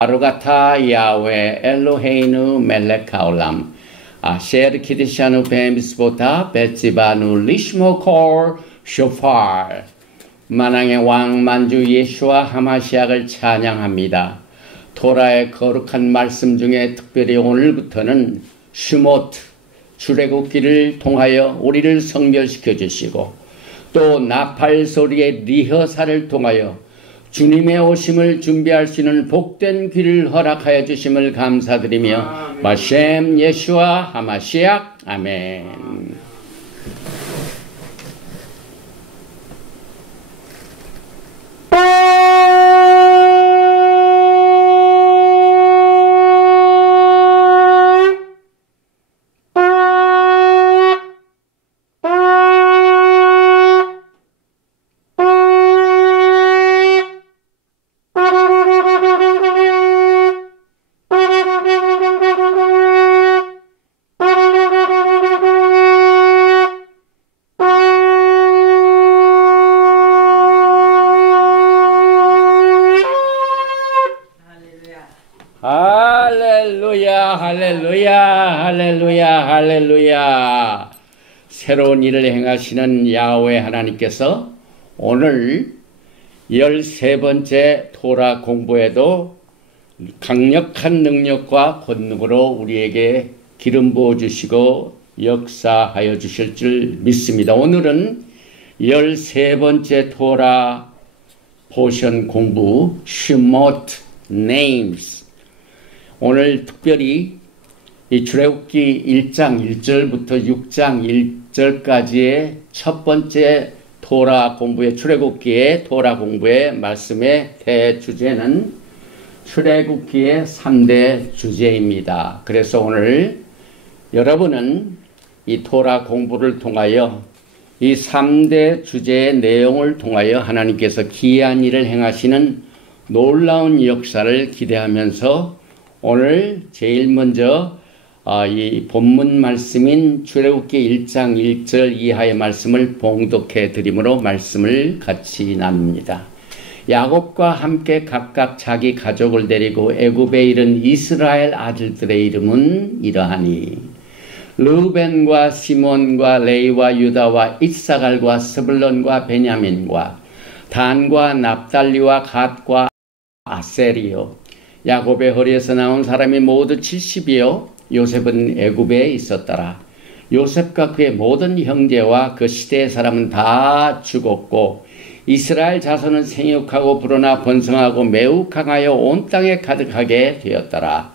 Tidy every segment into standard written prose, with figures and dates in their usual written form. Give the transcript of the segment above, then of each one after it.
바루가타 야훼 엘로헤이누 멜렉 하올람 아셰르 키드샤누 베미스보타 베츠바누 리시모콜 쇼파르. 만왕의 왕 만주 예수와 하마시약을 찬양합니다. 토라의 거룩한 말씀 중에 특별히 오늘부터는 슈모트 출애굽기를 통하여 우리를 성별시켜 주시고, 또 나팔 소리의 리허설을 통하여 주님의 오심을 준비할 수 있는 복된 귀를 허락하여 주심을 감사드리며 바셈 예수와 하마시약 아멘. 할렐루야, 할렐루야, 할렐루야, 할렐루야. 새로운 일을 행하시는 야훼 하나님께서 오늘 13번째 토라 공부에도 강력한 능력과 권능으로 우리에게 기름 부어 주시고 역사하여 주실 줄 믿습니다. 오늘은 13번째 토라 포션 공부 슈모트 네임스. 오늘 특별히 이 출애굽기 1장 1절부터 6장 1절까지의 첫 번째 토라 공부의 출애굽기의 토라 공부의 말씀의 대주제는 출애굽기의 3대 주제입니다. 그래서 오늘 여러분은 이 토라 공부를 통하여 이 3대 주제의 내용을 통하여 하나님께서 기이한 일을 행하시는 놀라운 역사를 기대하면서 오늘 제일 먼저 이 본문 말씀인 출애굽기 1장 1절 이하의 말씀을 봉독해 드림으로 말씀을 같이 나눕니다. 야곱과 함께 각각 자기 가족을 데리고 애굽에 이른 이스라엘 아들들의 이름은 이러하니 르우벤과 시몬과 레이와 유다와 이사갈과 스불론과 베냐민과 단과 납달리와 갓과 아세리요. 야곱의 허리에서 나온 사람이 모두 70이요. 요셉은 애굽에 있었더라. 요셉과 그의 모든 형제와 그 시대의 사람은 다 죽었고 이스라엘 자손은 생육하고 불어나 번성하고 매우 강하여 온 땅에 가득하게 되었더라.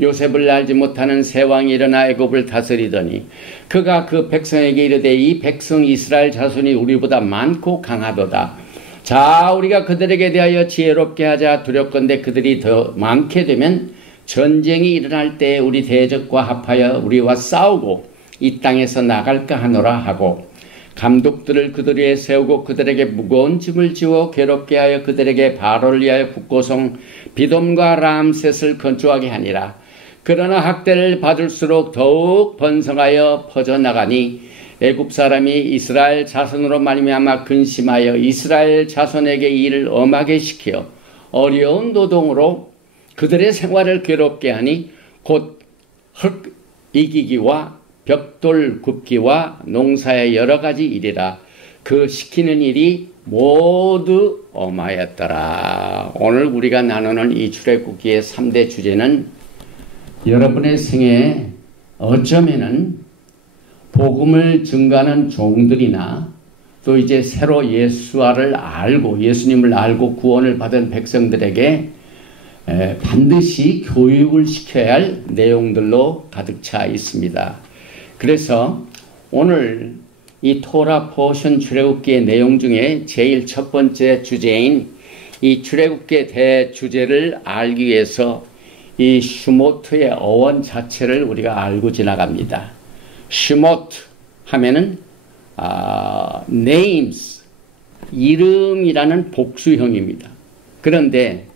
요셉을 알지 못하는 새 왕이 일어나 애굽을 다스리더니 그가 그 백성에게 이르되 이 백성 이스라엘 자손이 우리보다 많고 강하도다. 자, 우리가 그들에게 대하여 지혜롭게 하자. 두렵건대 그들이 더 많게 되면 전쟁이 일어날 때 우리 대적과 합하여 우리와 싸우고 이 땅에서 나갈까 하노라 하고 감독들을 그들 위에 세우고 그들에게 무거운 짐을 지워 괴롭게 하여 그들에게 바로를 위하여 북고성 비돔과 람셋을 건축하게 하니라. 그러나 학대를 받을수록 더욱 번성하여 퍼져나가니 애굽 사람이 이스라엘 자손으로 말미암아 근심하여 이스라엘 자손에게 일을 엄하게 시켜 어려운 노동으로 그들의 생활을 괴롭게 하니 곧 흙 이기기와 벽돌 굽기와 농사의 여러 가지 일이라. 그 시키는 일이 모두 엄하였더라. 오늘 우리가 나누는 이 출애굽기의 3대 주제는 여러분의 생애에 어쩌면은 복음을 증가하는 종들이나 또 이제 새로 예수를 알고 예수님을 알고 구원을 받은 백성들에게 반드시 교육을 시켜야 할 내용들로 가득 차 있습니다. 그래서 오늘 이 토라 포션 출애굽기의 내용 중에 제일 첫 번째 주제인 이 출애굽기의 대주제를 알기 위해서 이 슈모트의 어원 자체를 우리가 알고 지나갑니다. 슈모트 하면은 names, 이름이라는 복수형입니다. 그런데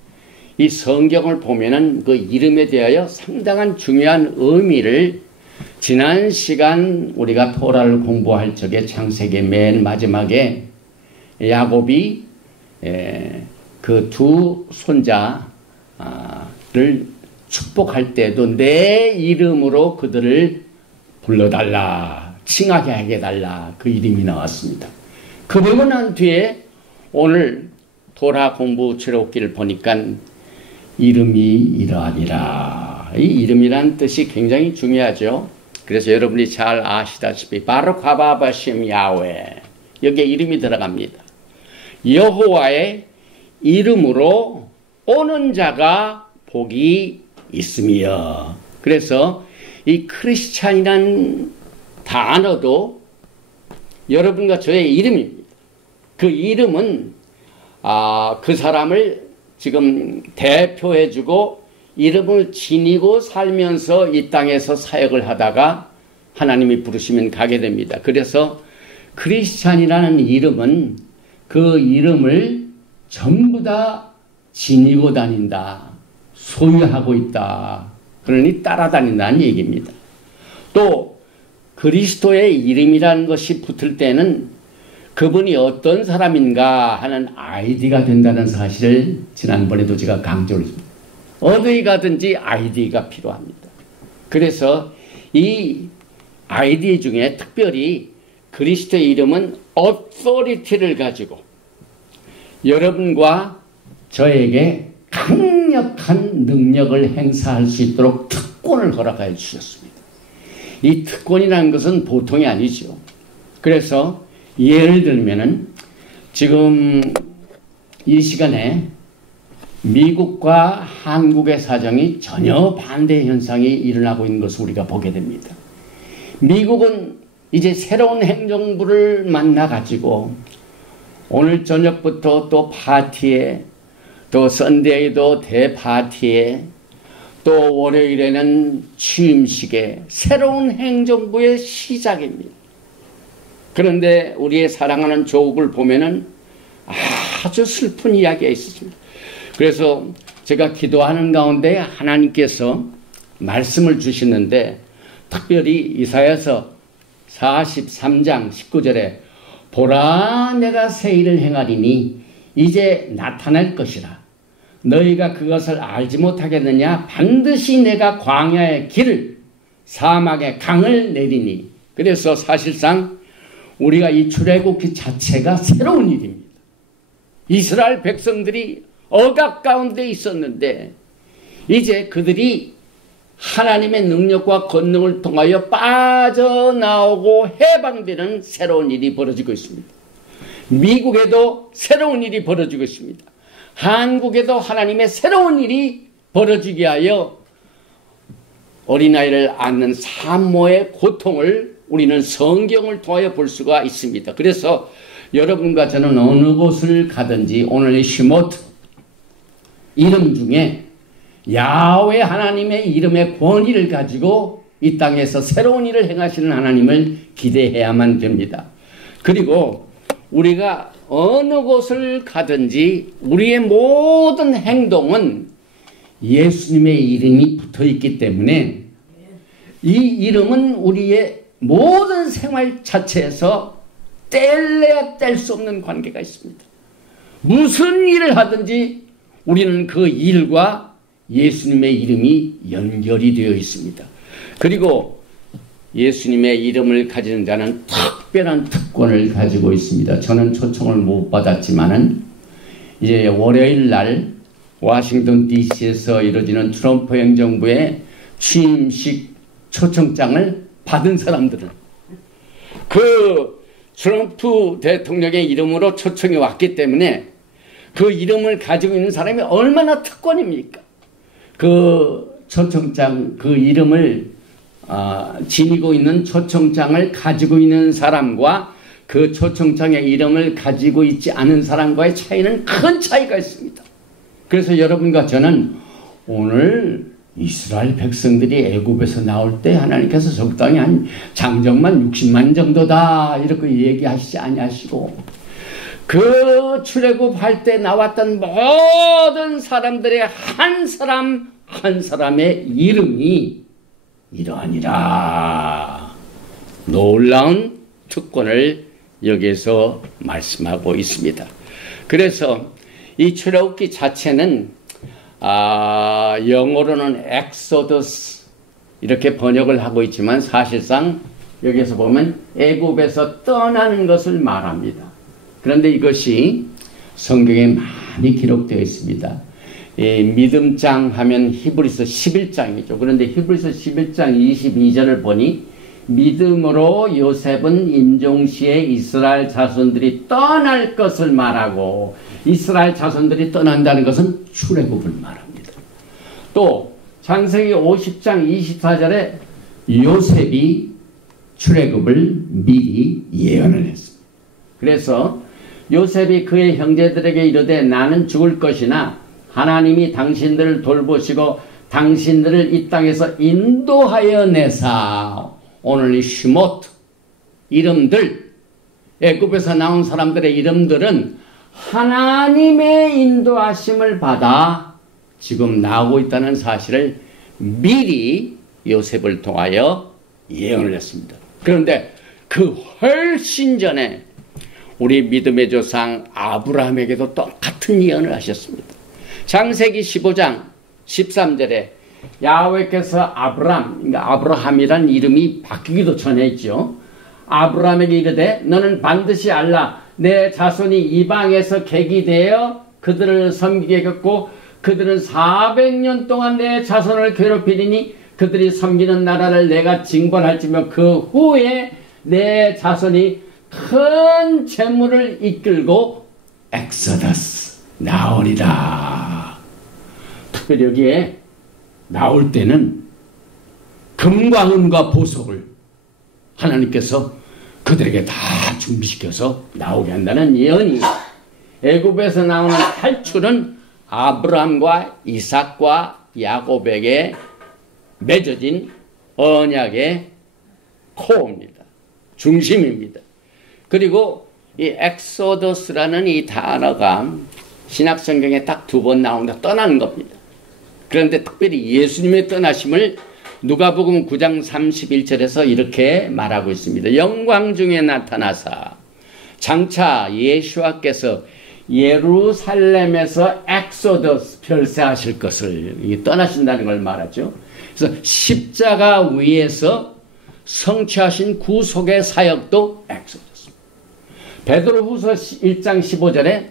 이 성경을 보면은 그 이름에 대하여 상당한 중요한 의미를 지난 시간 우리가 토라를 공부할 적에 창세기 맨 마지막에 야곱이 그 두 손자 축복할 때도 내 이름으로 그들을 불러달라, 칭하게 하게 해달라, 그 이름이 나왔습니다. 그러고 난 뒤에 오늘 도라 공부 출애굽기를 보니까 이름이 이러하니라. 이 이름이란 뜻이 굉장히 중요하죠. 그래서 여러분이 잘 아시다시피 바룩 하바바심 야훼, 여기에 이름이 들어갑니다. 여호와의 이름으로 오는 자가 복이 있으며. 그래서 이 크리스찬이란 단어도 여러분과 저의 이름입니다. 그 이름은 그 사람을 지금 대표해주고 이름을 지니고 살면서 이 땅에서 사역을 하다가 하나님이 부르시면 가게 됩니다. 그래서 크리스찬이라는 이름은 그 이름을 전부 다 지니고 다닌다, 소유하고 있다, 그러니 따라다닌다는 얘기입니다. 또 그리스도의 이름이라는 것이 붙을 때는 그분이 어떤 사람인가 하는 아이디가 된다는 사실을 지난번에도 제가 강조를 했습니다. 어디 가든지 아이디가 필요합니다. 그래서 이 아이디 중에 특별히 그리스도의 이름은 authority를 가지고 여러분과 저에게 강력한 능력을 행사할 수 있도록 특권을 허락하여 주셨습니다. 이 특권이라는 것은 보통이 아니죠. 그래서 예를 들면은 지금 이 시간에 미국과 한국의 사정이 전혀 반대 현상이 일어나고 있는 것을 우리가 보게 됩니다. 미국은 이제 새로운 행정부를 만나가지고 오늘 저녁부터 또 파티에, 또 썬데이도 대파티에, 또 월요일에는 취임식에 새로운 행정부의 시작입니다. 그런데 우리의 사랑하는 조국을 보면은 아주 슬픈 이야기가 있습니다. 그래서 제가 기도하는 가운데 하나님께서 말씀을 주시는데 특별히 이사야서 43장 19절에 보라 내가 새 일을 행하리니 이제 나타날 것이라 너희가 그것을 알지 못하겠느냐 반드시 내가 광야의 길을 사막의 강을 내리니. 그래서 사실상 우리가 이 출애굽기 자체가 새로운 일입니다. 이스라엘 백성들이 억압 가운데 있었는데 이제 그들이 하나님의 능력과 권능을 통하여 빠져나오고 해방되는 새로운 일이 벌어지고 있습니다. 미국에도 새로운 일이 벌어지고 있습니다. 한국에도 하나님의 새로운 일이 벌어지게 하여 어린아이를 안는 산모의 고통을 우리는 성경을 통하여 볼 수가 있습니다. 그래서 여러분과 저는 어느 곳을 가든지 오늘 이 쉐모트 이름 중에 야훼 하나님의 이름의 권위를 가지고 이 땅에서 새로운 일을 행하시는 하나님을 기대해야만 됩니다. 그리고 우리가 어느 곳을 가든지 우리의 모든 행동은 예수님의 이름이 붙어 있기 때문에 이 이름은 우리의 모든 생활 자체에서 뗄래야 뗄 수 없는 관계가 있습니다. 무슨 일을 하든지 우리는 그 일과 예수님의 이름이 연결이 되어 있습니다. 그리고 예수님의 이름을 가지는 자는 특별한 특권을 가지고 있습니다. 저는 초청을 못 받았지만은 이제 월요일 날 워싱턴 DC에서 이루어지는 트럼프 행정부의 취임식 초청장을 받은 사람들은 그 트럼프 대통령의 이름으로 초청이 왔기 때문에 그 이름을 가지고 있는 사람이 얼마나 특권입니까? 그 초청장, 그 이름을 지니고 있는 초청장을 가지고 있는 사람과 그 초청장의 이름을 가지고 있지 않은 사람과의 차이는 큰 차이가 있습니다. 그래서 여러분과 저는 오늘 이스라엘 백성들이 애굽에서 나올 때 하나님께서 적당히 한 장정만 60만 정도다 이렇게 얘기하시지 아니하시고 그 출애굽할 때 나왔던 모든 사람들의 한 사람 한 사람의 이름이 이러하니라. 놀라운 특권을 여기에서 말씀하고 있습니다. 그래서 이 출애굽기 자체는 영어로는 엑소더스 이렇게 번역을 하고 있지만 사실상 여기서 보면 애굽에서 떠나는 것을 말합니다. 그런데 이것이 성경에 많이 기록되어 있습니다. 믿음장 하면 히브리서 11장이죠. 그런데 히브리서 11장 22절을 보니 믿음으로 요셉은 임종시에 이스라엘 자손들이 떠날 것을 말하고, 이스라엘 자손들이 떠난다는 것은 출애굽을 말합니다. 또 창세기 50장 24절에 요셉이 출애굽을 미리 예언을 했습니다. 그래서 요셉이 그의 형제들에게 이르되 나는 죽을 것이나 하나님이 당신들을 돌보시고 당신들을 이 땅에서 인도하여 내사. 오늘 이 슈모트 이름들, 애굽에서 나온 사람들의 이름들은 하나님의 인도하심을 받아 지금 나오고 있다는 사실을 미리 요셉을 통하여 예언을 했습니다. 그런데 그 훨씬 전에 우리 믿음의 조상 아브라함에게도 똑같은 예언을 하셨습니다. 창세기 15장 13절에 야훼께서 아브라함이란 이름이 바뀌기도 전에 있죠. 아브라함에게 이르되 너는 반드시 알라 내 자손이 이방에서 객이 되어 그들을 섬기겠고 그들은 400년 동안 내 자손을 괴롭히리니 그들이 섬기는 나라를 내가 징벌할지며 그 후에 내 자손이 큰 재물을 이끌고 엑소더스 나오리라. 특별히 여기에 나올 때는 금과 은과 보석을 하나님께서 그들에게 다 준비시켜서 나오게 한다는 예언이, 애굽에서 나오는 탈출은 아브라함과 이삭과 야곱에게 맺어진 언약의 코어입니다. 중심입니다. 그리고 이 엑소더스라는 이 단어가 신약성경에 딱 2번 나온다. 떠나는 겁니다. 그런데 특별히 예수님의 떠나심을 누가복음 9장 31절에서 이렇게 말하고 있습니다. 영광 중에 나타나사 장차 예수와께서 예루살렘에서 엑소더스 별세하실 것을 떠나신다는 걸 말하죠. 그래서 십자가 위에서 성취하신 구속의 사역도 엑소더스. 베드로후서 1장 15절에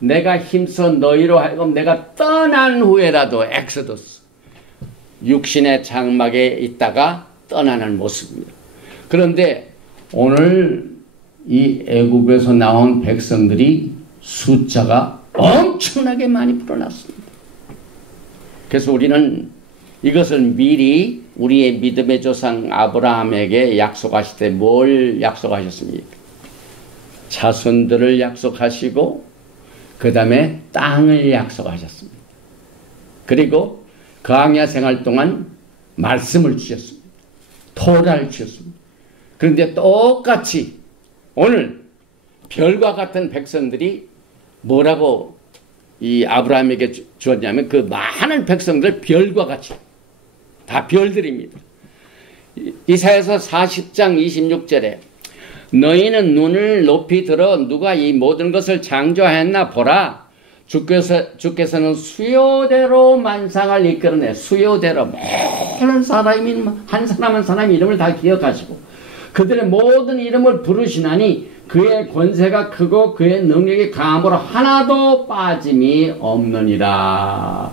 내가 힘써 너희로 하여금 내가 떠난 후에라도 엑소더스, 육신의 장막에 있다가 떠나는 모습입니다. 그런데 오늘 이 애굽에서 나온 백성들이 숫자가 엄청나게 많이 불어났습니다. 그래서 우리는 이것을 미리 우리의 믿음의 조상 아브라함에게 약속하실 때 뭘 약속하셨습니까? 자손들을 약속하시고 그 다음에 땅을 약속하셨습니다. 그리고 그 광야 생활 동안 말씀을 주셨습니다. 토라를 주셨습니다. 그런데 똑같이 오늘 별과 같은 백성들이 뭐라고 이 아브라함에게 주었냐면 그 많은 백성들 별과 같이 다 별들입니다. 이사야서 40장 26절에 너희는 눈을 높이 들어 누가 이 모든 것을 창조하였나 보라. 주께서는 수요대로 만상을 이끌어내. 수요대로 모든 사람이 한 사람 한 사람 이름을 다 기억하시고 그들의 모든 이름을 부르시나니 그의 권세가 크고 그의 능력이 강함으로 하나도 빠짐이 없느니라.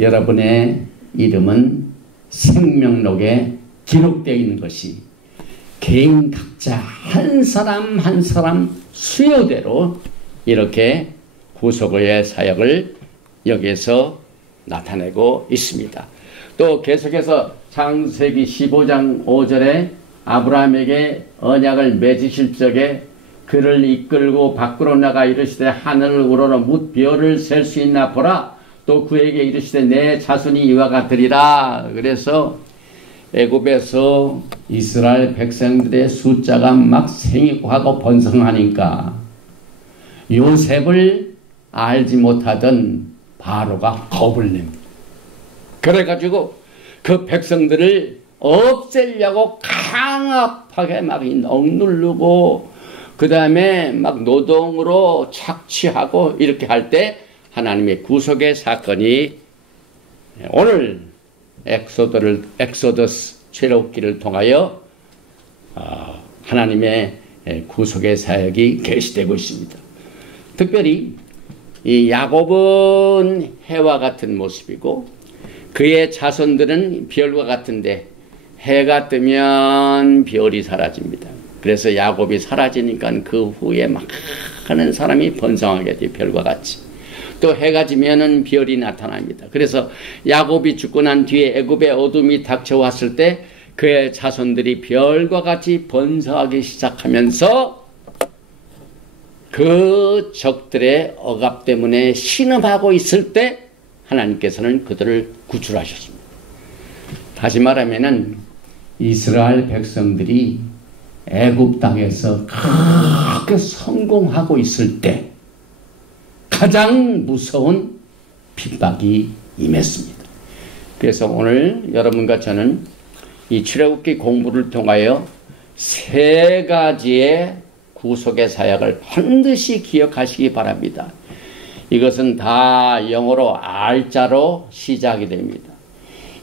여러분의 이름은 생명록에 기록되어 있는 것이 개인 각자 한 사람 한 사람 수요대로 이렇게 구속의 사역을 여기에서 나타내고 있습니다. 또 계속해서 창세기 15장 5절에 아브라함에게 언약을 맺으실 적에 그를 이끌고 밖으로 나가 이르시되 하늘을 우러러 뭇 별을 셀 수 있나 보라. 또 그에게 이르시되 내 자손이 이와 같으리라. 그래서 애굽에서 이스라엘 백성들의 숫자가 막 생육하고 번성하니까 요셉을 알지 못하던 바로가 겁을 냅니다. 그래가지고 그 백성들을 없애려고 강압하게 막 억누르고 그 다음에 막 노동으로 착취하고 이렇게 할 때 하나님의 구속의 사건이 오늘 엑소더스 출애굽기를 통하여 하나님의 구속의 사역이 계시되고 있습니다. 특별히 이 야곱은 해와 같은 모습이고 그의 자손들은 별과 같은데 해가 뜨면 별이 사라집니다. 그래서 야곱이 사라지니까 그 후에 많은 사람이 번성하게 돼요. 별과 같이. 또 해가 지면은 별이 나타납니다. 그래서 야곱이 죽고 난 뒤에 애굽의 어둠이 닥쳐왔을 때 그의 자손들이 별과 같이 번성하기 시작하면서 그 적들의 억압 때문에 신음하고 있을 때 하나님께서는 그들을 구출하셨습니다. 다시 말하면은 이스라엘 백성들이 애굽 땅에서 그렇게 성공하고 있을 때 가장 무서운 핍박이 임했습니다. 그래서 오늘 여러분과 저는 이 출애굽기 공부를 통하여 세 가지의 구속의 사역을 반드시 기억하시기 바랍니다. 이것은 다 영어로 R자로 시작이 됩니다.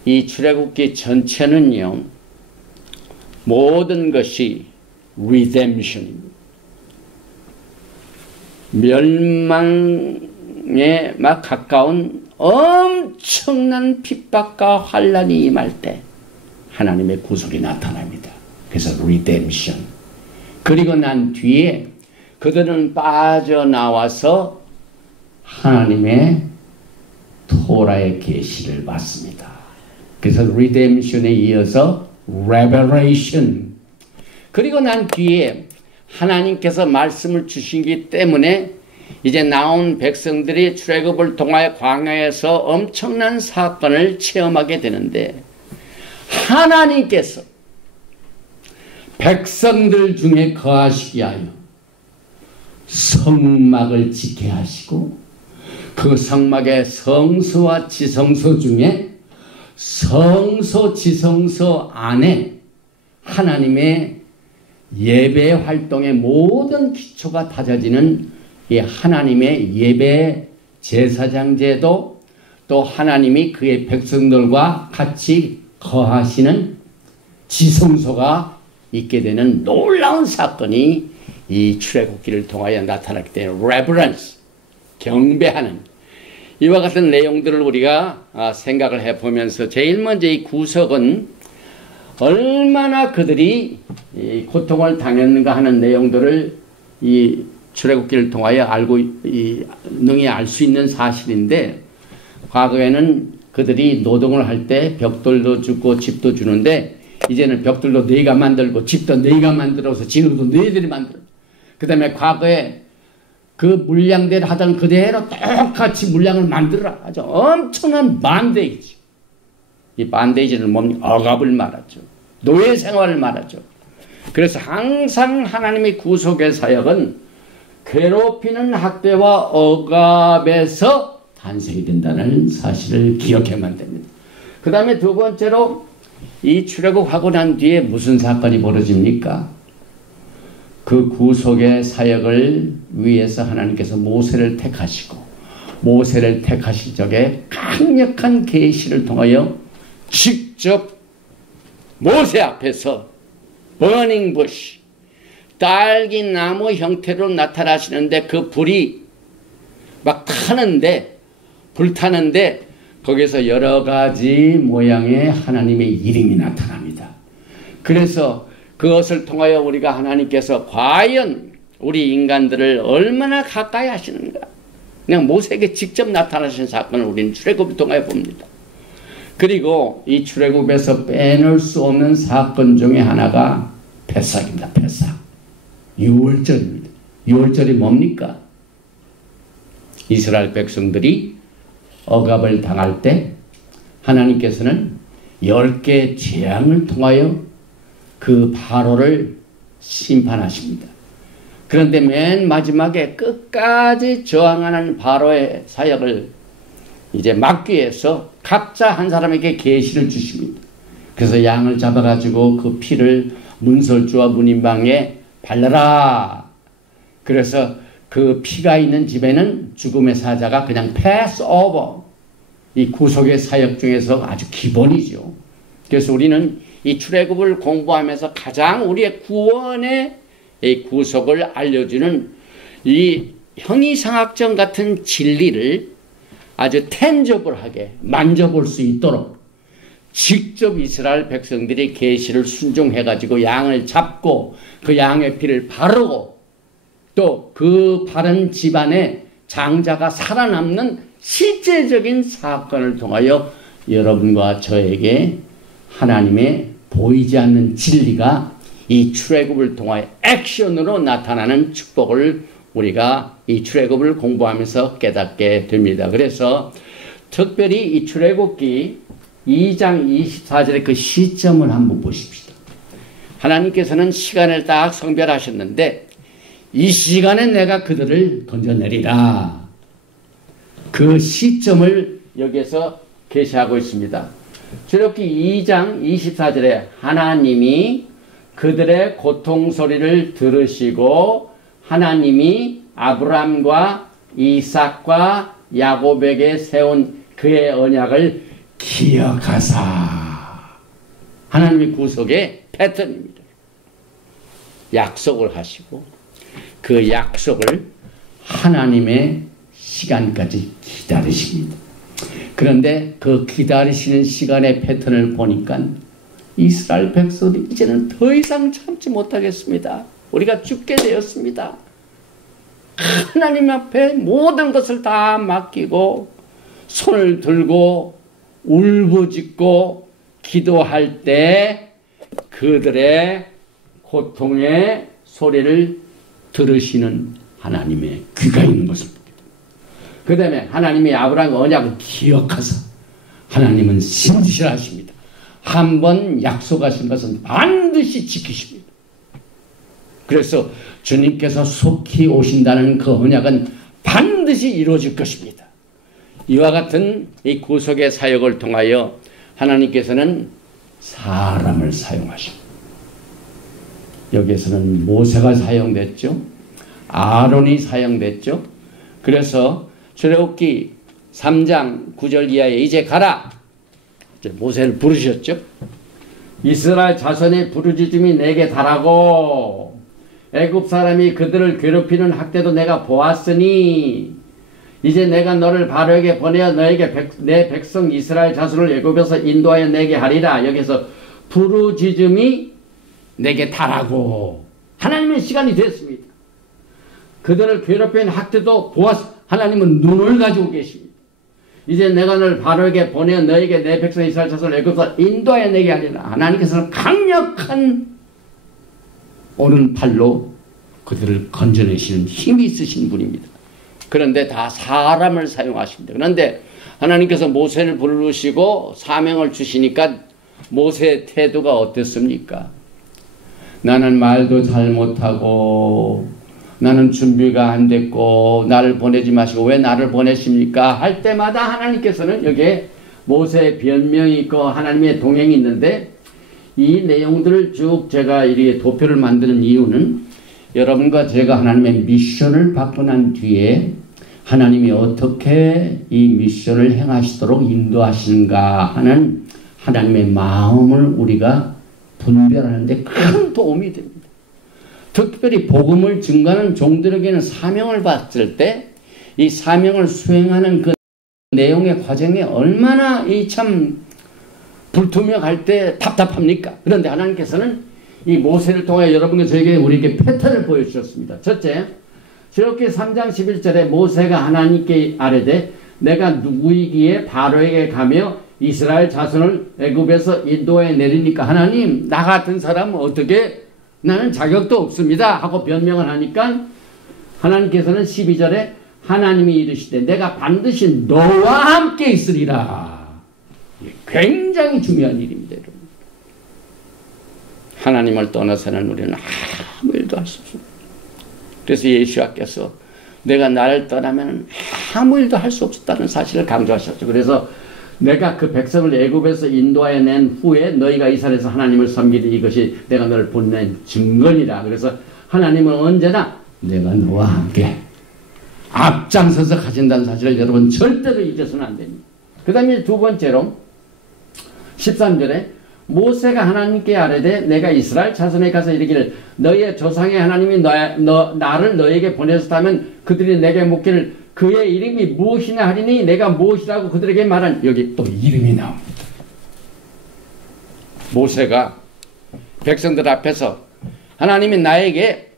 이 출애굽기 전체는요, 모든 것이 redemption입니다. 멸망에 막 가까운 엄청난 핍박과 환란이 임할 때 하나님의 구속이 나타납니다. 그래서 redemption. 그리고 난 뒤에 그들은 빠져나와서 하나님의 토라의 계시를 받습니다. 그래서 redemption에 이어서 revelation. 그리고 난 뒤에 하나님께서 말씀을 주시기 때문에 이제 나온 백성들이 출애굽을 통하여 광야에서 엄청난 사건을 체험하게 되는데 하나님께서 백성들 중에 거하시기 하여 성막을 지게 하시고 그 성막의 성소와 지성소 중에 성소 지성소 안에 하나님의 예배 활동의 모든 기초가 다져지는 이 하나님의 예배 제사장 제도, 또 하나님이 그의 백성들과 같이 거하시는 지성소가 있게 되는 놀라운 사건이 이 출애굽기를 통하여 나타났기 때문에 reverence, 경배하는 이와 같은 내용들을 우리가 생각을 해보면서 제일 먼저 이 구속은 얼마나 그들이 고통을 당했는가 하는 내용들을 이 출애굽기를 통하여 능히 알 수 있는 사실인데, 과거에는 그들이 노동을 할 때 벽돌도 주고 집도 주는데 이제는 벽돌도 너희가 만들고 집도 너희가 만들어서 진흙도 너희들이 만들어. 그 다음에 과거에 그 물량대로 하던 그대로 똑같이 물량을 만들어라. 아주 엄청난 반대이지. 이 반대이지는 뭡니까? 억압을 말하죠. 노예 생활을 말하죠. 그래서 항상 하나님의 구속의 사역은 괴롭히는 학대와 억압에서 탄생이 된다는 사실을 기억해야만 됩니다. 그 다음에 두 번째로 이 출애굽하고 난 뒤에 무슨 사건이 벌어집니까? 그 구속의 사역을 위해서 하나님께서 모세를 택하시고 모세를 택하실 적에 강력한 계시를 통하여 직접 모세 앞에서 burning bush, 딸기 나무 형태로 나타나시는데 그 불이 막 타는데, 불타는데 거기서 여러 가지 모양의 하나님의 이름이 나타납니다. 그래서 그것을 통하여 우리가 하나님께서 과연 우리 인간들을 얼마나 가까이 하시는가, 그냥 모세에게 직접 나타나신 사건을 우리는 출애굽을 통하여 봅니다. 그리고 이 출애굽에서 빼놓을 수 없는 사건 중에 하나가 패삭입니다. 패삭. 유월절입니다. 유월절이 뭡니까? 이스라엘 백성들이 억압을 당할 때 하나님께서는 10개의 재앙을 통하여 그 바로를 심판하십니다. 그런데 맨 마지막에 끝까지 저항하는 바로의 사역을 이제 막기 위해서 각자 한 사람에게 계시를 주십니다. 그래서 양을 잡아가지고 그 피를 문설주와 문인방에 발라라. 그래서 그 피가 있는 집에는 죽음의 사자가 그냥 패스 오버, 이 구속의 사역 중에서 아주 기본이죠. 그래서 우리는 이 출애굽을 공부하면서 가장 우리의 구원의 이 구속을 알려주는 이 형이상학적 같은 진리를 아주 텐저블하게 만져볼 수 있도록 직접 이스라엘 백성들이 계시를 순종해가지고 양을 잡고 그 양의 피를 바르고 또 그 바른 집안에 장자가 살아남는 실제적인 사건을 통하여 여러분과 저에게 하나님의 보이지 않는 진리가 이 출애굽을 통하여 액션으로 나타나는 축복을 우리가 이 출애굽을 공부하면서 깨닫게 됩니다. 그래서 특별히 이 출애굽기 2장 24절의 그 시점을 한번 보십시다. 하나님께서는 시간을 딱 성별하셨는데 이 시간에 내가 그들을 건져내리라. 그 시점을 여기에서 계시하고 있습니다. 출애굽기 2장 24절에 하나님이 그들의 고통 소리를 들으시고 하나님이 아브람과 이삭과 야곱에게 세운 그의 언약을 기억하사. 하나님의 구속의 패턴입니다. 약속을 하시고 그 약속을 하나님의 시간까지 기다리십니다. 그런데 그 기다리시는 시간의 패턴을 보니까 이스라엘 백성들이 이제는 더 이상 참지 못하겠습니다. 우리가 죽게 되었습니다. 하나님 앞에 모든 것을 다 맡기고 손을 들고 울부짖고 기도할 때 그들의 고통의 소리를 들으시는 하나님의 귀가 있는 것을 보게 됩니다. 그 다음에 하나님이 아브라함의 언약을 기억하사 하나님은 신지시라 하십니다. 한번 약속하신 것은 반드시 지키십니다. 그래서 주님께서 속히 오신다는 그 언약은 반드시 이루어질 것입니다. 이와 같은 이 구속의 사역을 통하여 하나님께서는 사람을 사용하십니다. 여기에서는 모세가 사용됐죠. 아론이 사용됐죠. 그래서 출애굽기 3장 9절 이하에 이제 가라. 모세를 부르셨죠. 이스라엘 자손의 부르짖음이 내게 달하고 애굽 사람이 그들을 괴롭히는 학대도 내가 보았으니 이제 내가 너를 바로에게 보내어 너에게 내 백성 이스라엘 자손을 애굽에서 인도하여 내게 하리라. 여기서 부르짖음이 내게 달하고 하나님의 시간이 됐습니다. 그들을 괴롭히는 학대도 보았. 하나님은 눈을 가지고 계십니다. 이제 내가 너를 바로에게 보내어 너에게 내 백성 이스라엘 자손을 애굽에서 인도하여 내게 하리라. 하나님께서는 강력한 오른팔로 그들을 건져내시는 힘이 있으신 분입니다. 그런데 다 사람을 사용하십니다. 그런데 하나님께서 모세를 부르시고 사명을 주시니까 모세의 태도가 어땠습니까? 나는 말도 잘 못하고 나는 준비가 안 됐고 나를 보내지 마시고 왜 나를 보내십니까? 할 때마다 하나님께서는 여기에 모세의 변명이 있고 하나님의 동행이 있는데 이 내용들을 쭉 제가 이렇게 도표를 만드는 이유는 여러분과 제가 하나님의 미션을 받고 난 뒤에 하나님이 어떻게 이 미션을 행하시도록 인도하시는가 하는 하나님의 마음을 우리가 분별하는 데 큰 도움이 됩니다. 특별히 복음을 증거하는 종들에게는 사명을 받을 때 이 사명을 수행하는 그 내용의 과정에 얼마나 이 참 불투명할 때 답답합니까? 그런데 하나님께서는 이 모세를 통해 여러분과 저에게 우리에게 패턴을 보여주셨습니다. 첫째, 출애굽기 3장 11절에 모세가 하나님께 아뢰되 내가 누구이기에 바로에게 가며 이스라엘 자손을 애굽에서 인도해 내리니까 하나님 나 같은 사람은 어떻게 나는 자격도 없습니다 하고 변명을 하니까 하나님께서는 12절에 하나님이 이르시되 내가 반드시 너와 함께 있으리라. 굉장히 중요한 일입니다. 여러분. 하나님을 떠나서는 우리는 아무 일도 할 수 없습니다. 그래서 예수님께서 내가 나를 떠나면 아무 일도 할 수 없었다는 사실을 강조하셨죠. 그래서 내가 그 백성을 애굽에서 인도하여 낸 후에 너희가 이스라엘에서 하나님을 섬기리 이것이 내가 너를 보낸 증거니라. 그래서 하나님은 언제나 내가 너와 함께 앞장서서 가진다는 사실을 여러분 절대로 잊어서는 안 됩니다. 그 다음에 두 번째로 13절에 모세가 하나님께 아뢰되 내가 이스라엘 자손에 가서 이르기를 너희의 조상의 하나님이 나를 너에게 보내셨다면 그들이 내게 묻기를 그의 이름이 무엇이냐 하리니 내가 무엇이라고 그들에게 말한 여기 또 이름이 나옵니다. 모세가 백성들 앞에서 하나님이 나에게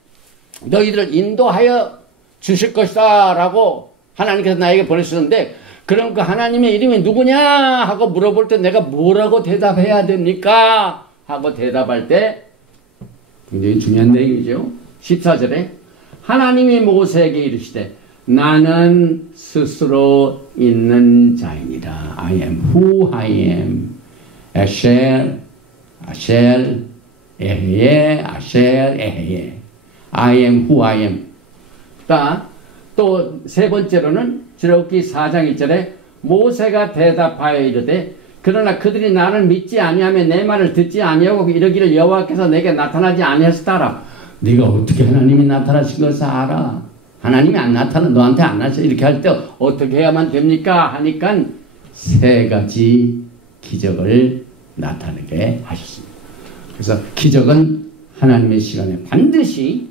너희들을 인도하여 주실 것이다 라고 하나님께서 나에게 보내셨는데 그럼 그 하나님의 이름이 누구냐 하고 물어볼 때 내가 뭐라고 대답해야 됩니까? 하고 대답할 때 굉장히 중요한 내용이죠. 14절에 하나님이 모세에게 이르시되 나는 스스로 있는 자이니라. I am who I am. 아셀, 에헤예, 아셀, 에헤예. I am who I am. 또 세 번째로는 출애굽기 4장 1절에 모세가 대답하여 이르되 그러나 그들이 나를 믿지 아니하며 내 말을 듣지 아니하고 이러기를 여호와께서 내게 나타나지 아니하셨다라. 네가 어떻게 하나님이 나타나신 것을 알아? 하나님이 안 나타나 너한테 안 나타나 이렇게 할 때 어떻게 해야만 됩니까? 하니까 세 가지 기적을 나타나게 하셨습니다. 그래서 기적은 하나님의 시간에 반드시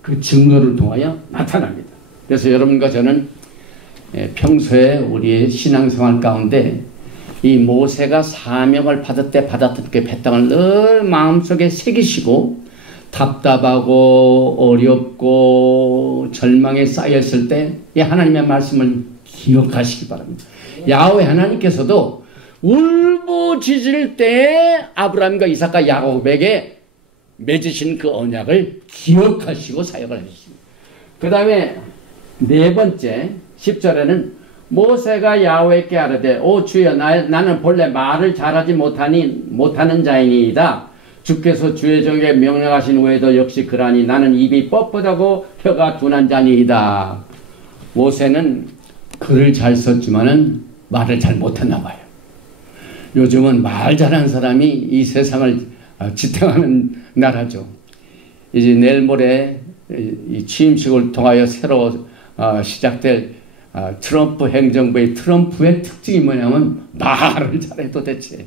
그 증거를 통하여 나타납니다. 그래서 여러분과 저는 평소에 우리의 신앙생활 가운데 이 모세가 사명을 받았던 그 배당을 늘 마음속에 새기시고 답답하고 어렵고 절망에 쌓였을 때 이 하나님의 말씀을 기억하시기 바랍니다. 야훼 하나님께서도 울부짖을 때 아브라함과 이삭과 야곱에게 맺으신 그 언약을 기억하시고 사역을 하셨습니다. 그 다음에 네 번째 10절에는 모세가 야훼께 아뢰되 오 주여 나는 본래 말을 잘하지 못하는 자이니이다. 주께서 주의 종에게 명령하신 후에도 역시 그러하니 나는 입이 뻣뻣하고 혀가 둔한 자니이다. 모세는 글을 잘 썼지만은 말을 잘 못했나 봐요. 요즘은 말 잘하는 사람이 이 세상을 지탱하는 나라죠. 이제 내일 모레 이 취임식을 통하여 새로 시작될 트럼프 행정부의 트럼프의 특징이 뭐냐면 말을 잘해도 대체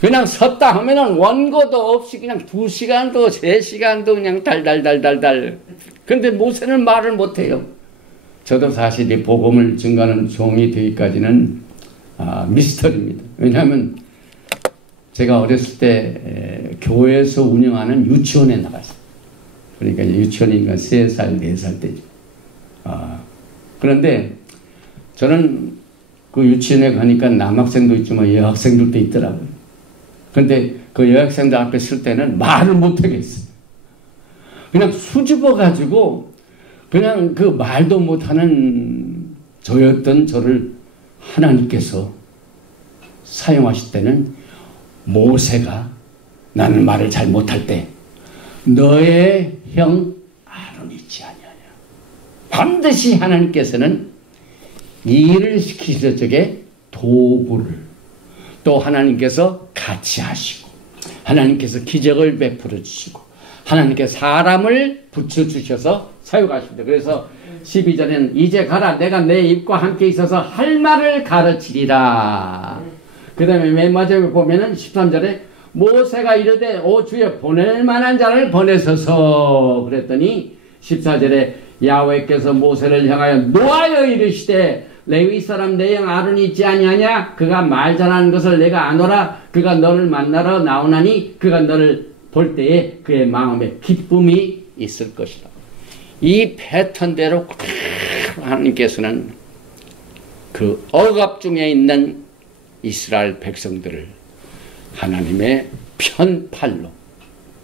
그냥 섰다 하면은 원고도 없이 그냥 2시간도 3시간도 그냥 달달달달달. 근데 모세는 말을 못해요. 저도 사실 이 복음을 증거하는 종이 되기까지는 미스터리입니다. 왜냐하면 제가 어렸을 때 교회에서 운영하는 유치원에 나갔어요. 그러니까 유치원이니까 3살, 4살 때죠. 그런데 저는 그 유치원에 가니까 남학생도 있지만 여학생들도 있더라고요. 그런데 그 여학생들 앞에 쓸 때는 말을 못하겠어요. 그냥 수줍어가지고 그냥 그 말도 못하는 저였던 저를 하나님께서 사용하실 때는 모세가 나는 말을 잘 못할 때 너의 형 아론이 있지 아니하냐. 반드시 하나님께서는 일을 시키실 적에 도구를 또 하나님께서 같이 하시고 하나님께서 기적을 베풀어 주시고 하나님께서 사람을 붙여주셔서 사용하십니다. 그래서 12절에는 이제 가라 내가 내 입과 함께 있어서 할 말을 가르치리라. 그 다음에 맨 마지막에 보면은 13절에 모세가 이르되 오 주여 보낼 만한 자를 보내소서 그랬더니 14절에 야훼께서 모세를 향하여 노하여 이르시되 레위 사람 내 형 아론이 있지 아니하냐 그가 말 잘하는 것을 내가 아노라 그가 너를 만나러 나오나니 그가 너를 볼 때에 그의 마음에 기쁨이 있을 것이라. 이 패턴대로 하나님께서는 그 억압 중에 있는 이스라엘 백성들을 하나님의 편팔로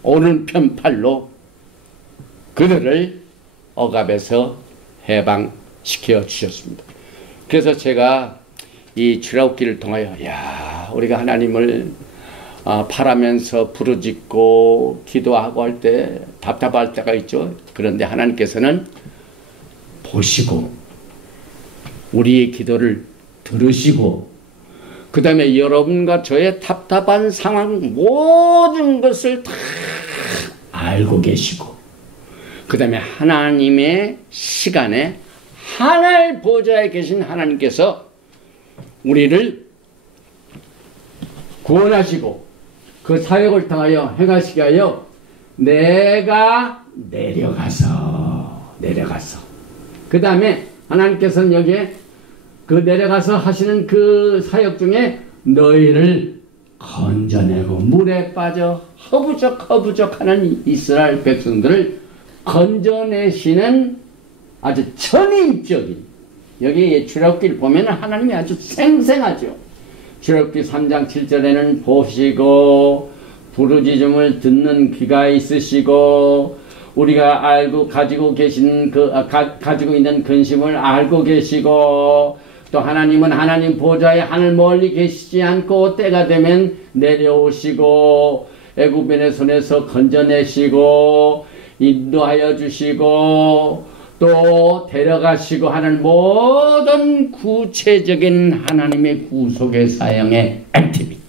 오른편 팔로 그들을 억압에서 해방시켜 주셨습니다. 그래서 제가 이 출애굽기를 통하여 우리가 하나님을 바라면서 부르짖고 기도하고 할 때 답답할 때가 있죠. 그런데 하나님께서는 보시고 우리의 기도를 들으시고 그 다음에 여러분과 저의 답답한 상황 모든 것을 다 알고 계시고 그 다음에 하나님의 시간에 하늘 보좌에 계신 하나님께서 우리를 구원하시고 그 사역을 통하여 행하시게 하여 내가 내려가서 그 다음에 하나님께서는 여기에 그 내려가서 하시는 그 사역 중에 너희를 건져내고 물에 빠져 허부적하는 이스라엘 백성들을 건져내시는 아주 전인적인, 여기 출애굽기를 보면 하나님이 아주 생생하죠. 출애굽기 3장 7절에는 보시고 부르짖음을 듣는 귀가 있으시고 우리가 알고 가지고 계신 가지고 있는 근심을 알고 계시고, 또 하나님은 하나님 보좌에 하늘 멀리 계시지 않고 때가 되면 내려오시고 애굽인의 손에서 건져내시고 인도하여 주시고 또 데려가시고 하는 모든 구체적인 하나님의 구속의 사역의 액티비티,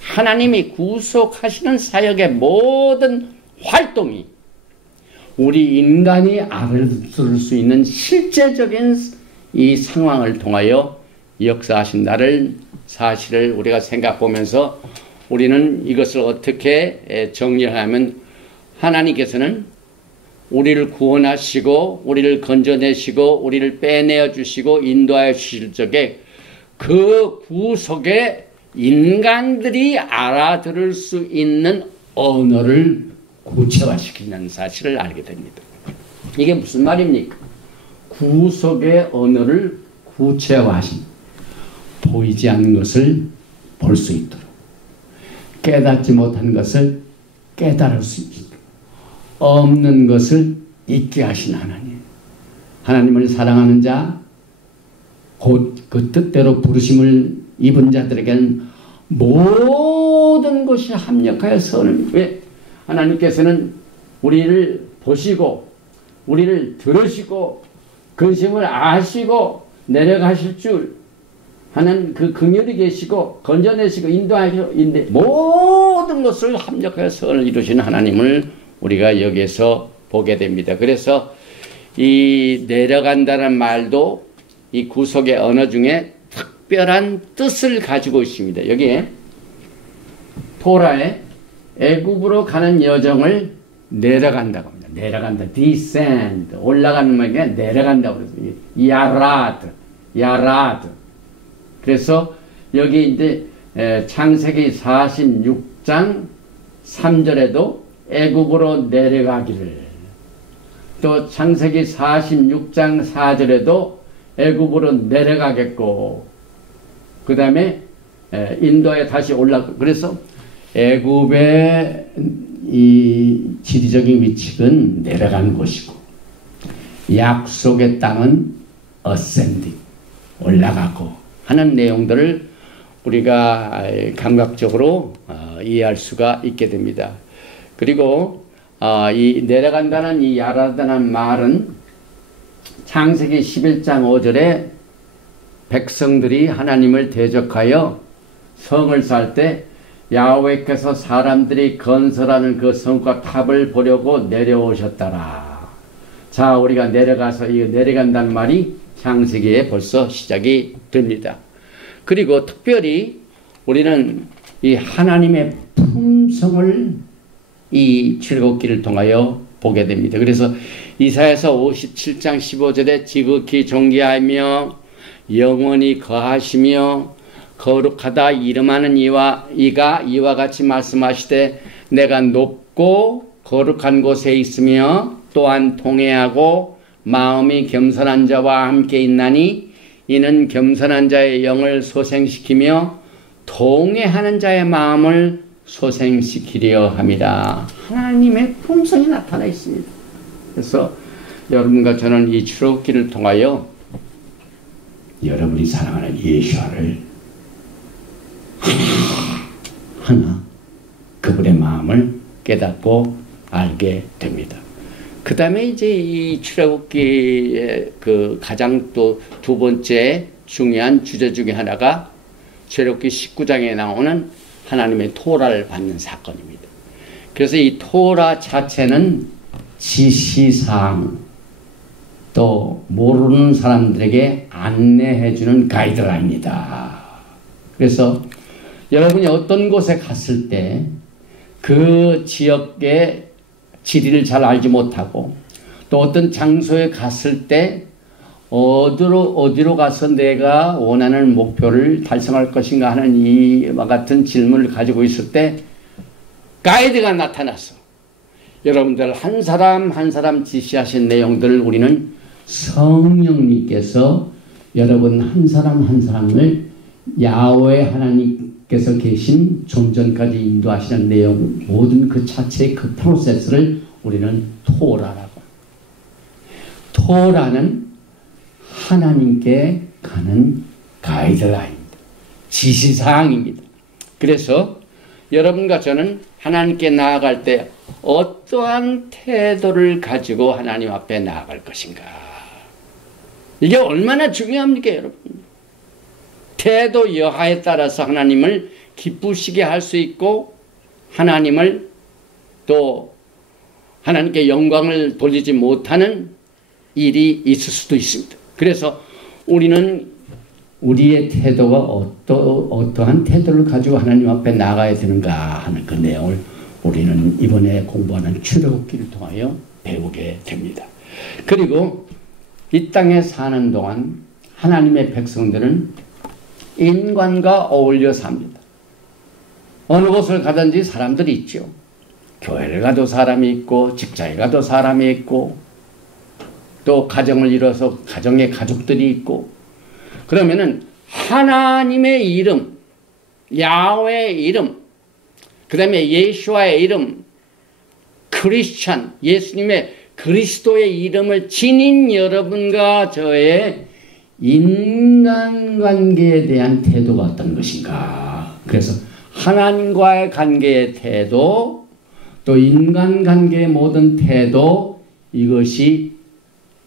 하나님이 구속하시는 사역의 모든 활동이 우리 인간이 알아들 수 있는 실제적인 이 상황을 통하여 역사하신다를 사실을 우리가 생각하면서 우리는 이것을 어떻게 정리하면, 하나님께서는 우리를 구원하시고 우리를 건져내시고 우리를 빼내어 주시고 인도하여 주실 적에 그 구속에 인간들이 알아들을 수 있는 언어를 구체화시키는 사실을 알게 됩니다. 이게 무슨 말입니까? 구속의 언어를 구체화하신, 보이지 않는 것을 볼 수 있도록, 깨닫지 못한 것을 깨달을 수 있도록, 없는 것을 있게 하신 하나님. 하나님을 사랑하는 자, 곧 그 뜻대로 부르심을 입은 자들에게는 모든 것이 합력하여 선을, 왜? 하나님께서는 우리를 보시고 우리를 들으시고 근심을 아시고 내려가실 줄 하는 그 긍휼이 계시고 건져내시고 인도하시고 모든 것을 합력하여 선을 이루시는 하나님을 우리가 여기에서 보게 됩니다. 그래서 이 내려간다는 말도 이 구속의 언어 중에 특별한 뜻을 가지고 있습니다. 여기에 토라에 애굽으로 가는 여정을 내려간다고 합니다. 내려간다, descend, 올라가는 말이 내려간다고 그래서 야라드. 그래서 여기 이제 창세기 46장 3절에도 애굽으로 내려가기를, 또 창세기 46장 4절에도 애굽으로 내려가겠고, 그 다음에 인도에 다시 그래서 애굽의 이 지리적인 위치는 내려가는 곳이고 약속의 땅은 ascending, 올라가고 하는 내용들을 우리가 감각적으로 이해할 수가 있게 됩니다. 그리고 이 내려간다는 이 야라다는 말은 창세기 11장 5절에 백성들이 하나님을 대적하여 성을 쌓을 때 야훼께서 사람들이 건설하는 그 성과 탑을 보려고 내려오셨더라. 자, 우리가 내려가서 이 내려간다는 말이 창세기에 벌써 시작이 됩니다. 그리고 특별히 우리는 이 하나님의 품성을 이 출애굽기를 통하여 보게 됩니다. 그래서 이사야서 57장 15절에 지극히 존귀하며 영원히 거하시며 거룩하다 이름하는 이가 이와 같이 말씀하시되 내가 높고 거룩한 곳에 있으며 또한 통회하고 마음이 겸손한 자와 함께 있나니 이는 겸손한 자의 영을 소생시키며 통회하는 자의 마음을 소생시키려 함이라. 하나님의 품성이 나타나 있습니다. 그래서 여러분과 저는 이 출애굽기를 통하여 여러분이 사랑하는 예수와를 하나 그분의 마음을 깨닫고 알게 됩니다. 그 다음에 이제 이 출애굽기의 그 가장 또 두 번째 중요한 주제 중에 하나가 출애굽기 19장에 나오는 하나님의 토라를 받는 사건입니다. 그래서 이 토라 자체는 지시사항 또 모르는 사람들에게 안내해주는 가이드라인이다. 그래서 여러분이 어떤 곳에 갔을 때 그 지역의 지리를 잘 알지 못하고 또 어떤 장소에 갔을 때 어디로 가서 내가 원하는 목표를 달성할 것인가 하는 이와 같은 질문을 가지고 있을 때 가이드가 나타나서 여러분들 한 사람 한 사람 지시하신 내용들을 우리는 성령님께서 여러분 한 사람 한 사람을 야훼 하나님께서 계신 좀 전까지 인도하시는 내용 모든 그 자체의 그 프로세스를 우리는 토라라고. 토라는 하나님께 가는 가이드라인입니다. 지시사항입니다. 그래서 여러분과 저는 하나님께 나아갈 때 어떠한 태도를 가지고 하나님 앞에 나아갈 것인가. 이게 얼마나 중요합니까, 여러분? 태도 여하에 따라서 하나님을 기쁘시게 할 수 있고 하나님을 또 하나님께 영광을 돌리지 못하는 일이 있을 수도 있습니다. 그래서 우리는 우리의 태도가 어떠한 태도를 가지고 하나님 앞에 나가야 되는가 하는 그 내용을 우리는 이번에 공부하는 출애굽기를 통하여 배우게 됩니다. 그리고 이 땅에 사는 동안 하나님의 백성들은 인간과 어울려 삽니다. 어느 곳을 가든지 사람들이 있죠. 교회를 가도 사람이 있고 직장에 가도 사람이 있고 또 가정을 이뤄서 가정에 가족들이 있고 그러면은 하나님의 이름, 야훼의 이름, 그 다음에 예수와의 이름, 크리스찬, 예수님의 그리스도의 이름을 지닌 여러분과 저의 인간관계에 대한 태도가 어떤 것인가. 그래서 하나님과의 관계의 태도, 또 인간관계의 모든 태도, 이것이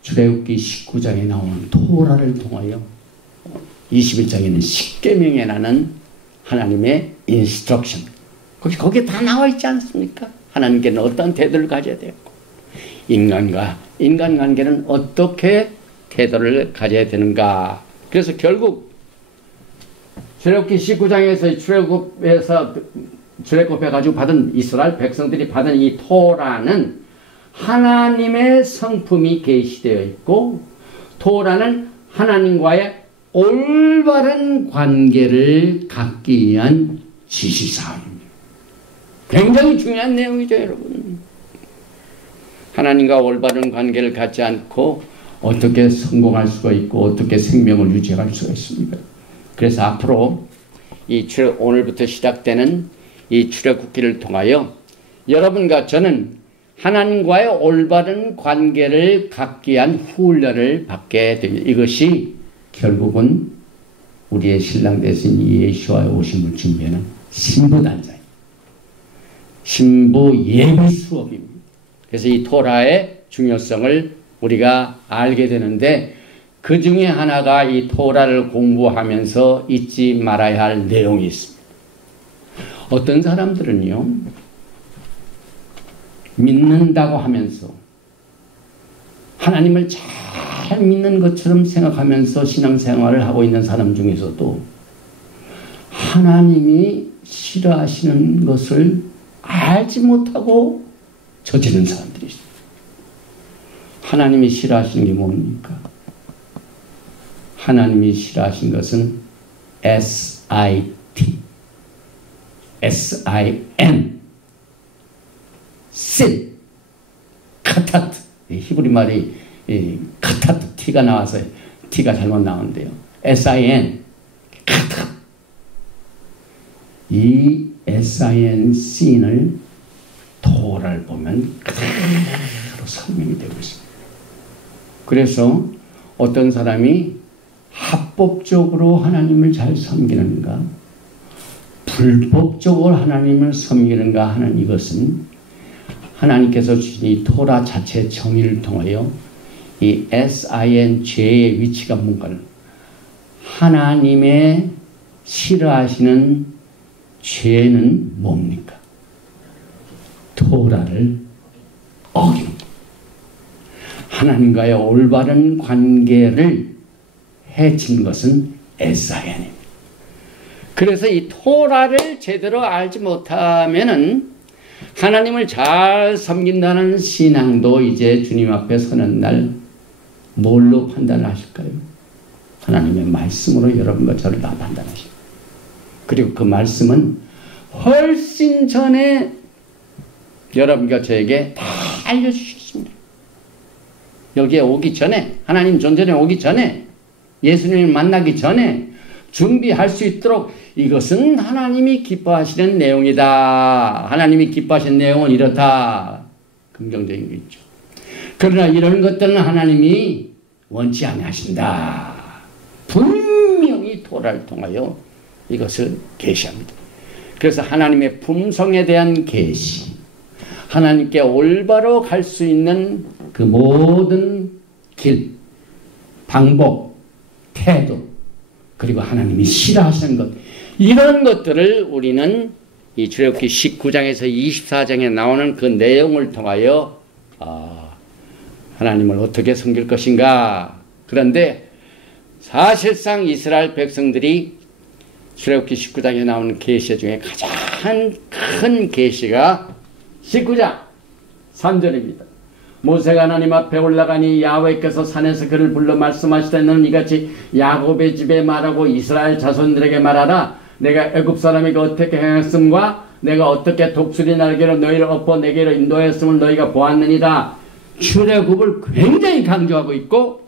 출애굽기 19장에 나오는 토라를 통하여 21장에는 십계명에 나는 하나님의 인스트럭션, 거기에 다 나와 있지 않습니까? 하나님께는 어떤 태도를 가져야 되고 인간과 인간관계는 어떻게 태도를 가져야 되는가. 그래서 결국 출애굽기 19장에서 출애굽해가지고 받은 이스라엘 백성들이 받은 이 토라는 하나님의 성품이 계시되어 있고 토라는 하나님과의 올바른 관계를 갖기 위한 지시사항입니다. 굉장히 중요한 내용이죠, 여러분. 하나님과 올바른 관계를 갖지 않고 어떻게 성공할 수가 있고 어떻게 생명을 유지할 수가 있습니까? 그래서 앞으로 오늘부터 시작되는 이 출애굽기를 통하여 여러분과 저는 하나님과의 올바른 관계를 갖기 위한 훈련을 받게 됩니다. 이것이 결국은 우리의 신랑 되신 예수와의 오심을 준비하는 신부단장입니다. 신부 예비 수업입니다. 그래서 이 토라의 중요성을 우리가 알게 되는데 그 중에 하나가 이 토라를 공부하면서 잊지 말아야 할 내용이 있습니다. 어떤 사람들은요, 믿는다고 하면서 하나님을 잘 믿는 것처럼 생각하면서 신앙생활을 하고 있는 사람 중에서도 하나님이 싫어하시는 것을 알지 못하고 저지른 사람들이 있어요. 하나님이 싫어하시는 게 뭡니까? 하나님이 싫어하신 것은 S-I-T, S-I-N, sin, 카타트. 히브리 말이 카타트, T가 나와서 T가 잘못 나오는데요. S-I-N, 카타트. 이 S-I-N, sin을 토라를 보면 그대로 설명이 되고 있습니다. 그래서 어떤 사람이 합법적으로 하나님을 잘 섬기는가, 불법적으로 하나님을 섬기는가 하는 이것은 하나님께서 주신 이 토라 자체의 정의를 통하여 이 S-I-N, 죄의 위치가 뭔가를, 하나님의 싫어하시는 죄는 뭡니까? 토라를 어기는 것. 하나님과의 올바른 관계를 해친 것은 에사야입니다. 그래서 이 토라를 제대로 알지 못하면은 하나님을 잘 섬긴다는 신앙도 이제 주님 앞에 서는 날 뭘로 판단하실까요? 하나님의 말씀으로 여러분과 저를 다 판단하십니다. 그리고 그 말씀은 훨씬 전에 여러분과 저에게 다 알려주셨습니다. 여기에 오기 전에, 하나님 존재에 오기 전에, 예수님을 만나기 전에 준비할 수 있도록 이것은 하나님이 기뻐하시는 내용이다. 하나님이 기뻐하시는 내용은 이렇다. 긍정적인 게 있죠. 그러나 이런 것들은 하나님이 원치 아니하신다. 분명히 토라를 통하여 이것을 계시합니다. 그래서 하나님의 품성에 대한 계시, 하나님께 올바로 갈 수 있는 그 모든 길, 방법, 태도, 그리고 하나님이 싫어하시는 것, 이런 것들을 우리는 이 출애굽기 19장에서 24장에 나오는 그 내용을 통하여 하나님을 어떻게 섬길 것인가. 그런데 사실상 이스라엘 백성들이 출애굽기 19장에 나오는 계시 중에 가장 큰 계시가 19장 3절입니다. 모세가 하나님 앞에 올라가니 야훼께서 산에서 그를 불러 말씀하시되 너는 이같이 야곱의 집에 말하고 이스라엘 자손들에게 말하라. 내가 애굽 사람에게 어떻게 행했음과 내가 어떻게 독수리 날개로 너희를 엎어 내게로 인도했음을 너희가 보았느니라. 출애굽을 굉장히 강조하고 있고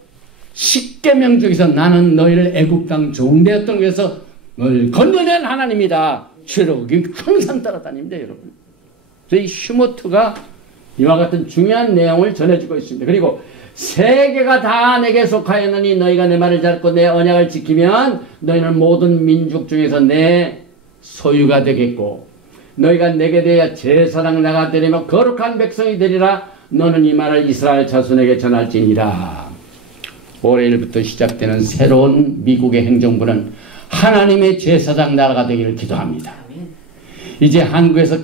십계명 중에서 나는 너희를 애굽 땅 종되었던 곳에서 너희를 건져낸 하나님이다. 출애굽이 항상 따라다닙니다, 여러분. 그래서 이 슈모트가 이와 같은 중요한 내용을 전해주고 있습니다. 그리고 세계가 다 내게 속하였느니 너희가 내 말을 잡고 내 언약을 지키면 너희는 모든 민족 중에서 내 소유가 되겠고 너희가 내게 대하여 제사장 나가 되리며 거룩한 백성이 되리라. 너는 이 말을 이스라엘 자손에게 전할지니라. 올해일부터 시작되는 새로운 미국의 행정부는 하나님의 제사장 나라가 되기를 기도합니다. 이제 한국에서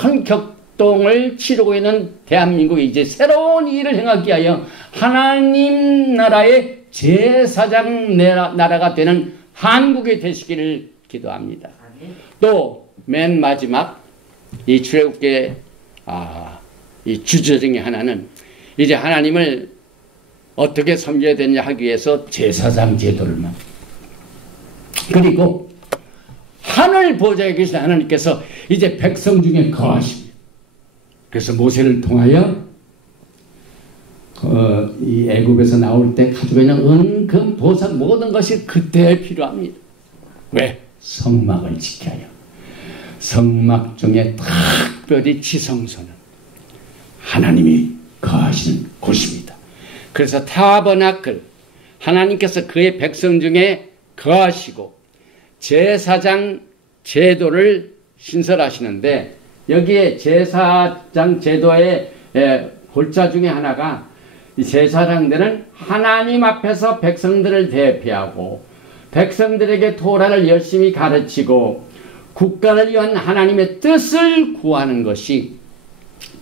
큰 격동을 치르고 있는 대한민국이 이제 새로운 일을 행하기 위하여 하나님 나라의 제사장 나라가 되는 한국이 되시기를 기도합니다. 또 맨 마지막 이 출애굽기의 이 주제 중에 하나는 이제 하나님을 어떻게 섬겨야 되느냐 하기 위해서 제사장 제도를만, 그리고 하늘 보좌에 계신 하나님께서 이제 백성 중에 거하십니다. 그래서 모세를 통하여 이 애굽에서 나올 때 가지고 있는 은, 금, 보석 모든 것이 그때 필요합니다. 왜? 성막을 지켜요. 성막 중에 특별히 지성소는 하나님이 거하시는 곳입니다. 그래서 타버나클, 하나님께서 그의 백성 중에 거하시고 제사장 제도를 신설하시는데 여기에 제사장 제도의 골자 중에 하나가 이 제사장들은 하나님 앞에서 백성들을 대표하고 백성들에게 토라를 열심히 가르치고 국가를 위한 하나님의 뜻을 구하는 것이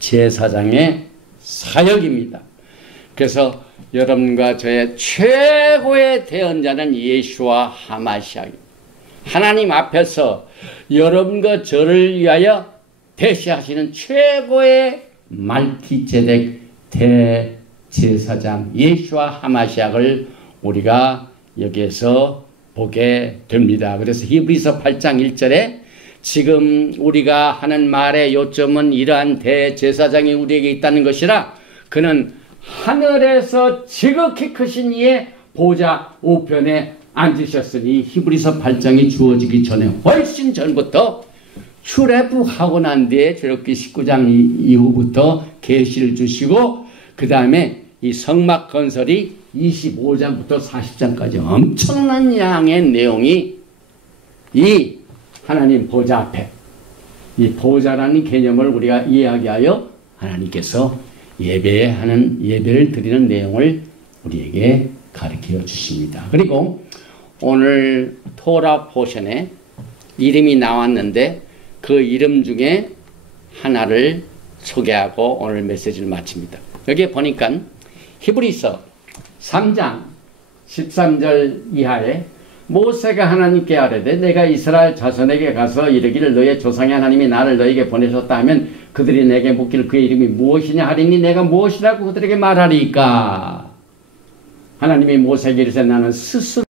제사장의 사역입니다. 그래서 여러분과 저의 최고의 대언자는 예수와 하마시아입니다. 하나님 앞에서 여러분과 저를 위하여 대시하시는 최고의 말키제덱 대제사장 예수와 하마시아를 우리가 여기에서 보게 됩니다. 그래서 히브리서 8장 1절에 지금 우리가 하는 말의 요점은 이러한 대제사장이 우리에게 있다는 것이라 그는 하늘에서 지극히 크신 이의 보좌 우편에 앉으셨으니 히브리서 8장이 주어지기 전에 훨씬 전부터 출애굽하고 난 뒤에 출애굽기 19장 이후부터 계시를 주시고 그 다음에 이 성막 건설이 25장부터 40장까지 엄청난 양의 내용이 이 하나님 보좌 앞에 이 보좌라는 개념을 우리가 이해하게 하여 하나님께서 예배를 드리는 내용을 우리에게 가르쳐 주십니다. 그리고 오늘 토라 포션에 이름이 나왔는데 그 이름 중에 하나를 소개하고 오늘 메시지를 마칩니다. 여기에 보니까 히브리서 3장 13절 이하에 모세가 하나님께 아뢰되 내가 이스라엘 자손에게 가서 이르기를 너의 조상의 하나님이 나를 너에게 보내셨다 하면 그들이 내게 묻기를 그의 이름이 무엇이냐 하리니 내가 무엇이라고 그들에게 말하리까. 하나님이 모세에게 이르되 나는 스스로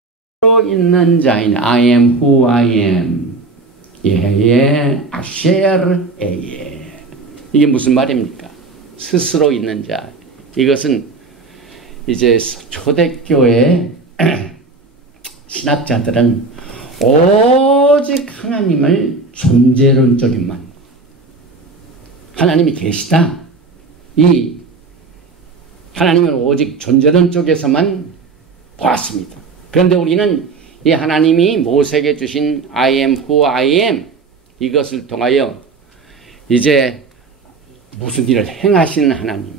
있는 자인 I am who I am. 예예 아셰르 에예. 이게 무슨 말입니까? 스스로 있는 자. 이것은 이제 초대교회 신학자들은 오직 하나님을 존재론적인만 하나님이 계시다. 이 하나님을 오직 존재론 쪽에서만 보았습니다. 그런데 우리는 이 하나님이 모세에게 주신 I am who I am 이것을 통하여 이제 무슨 일을 행하시는 하나님.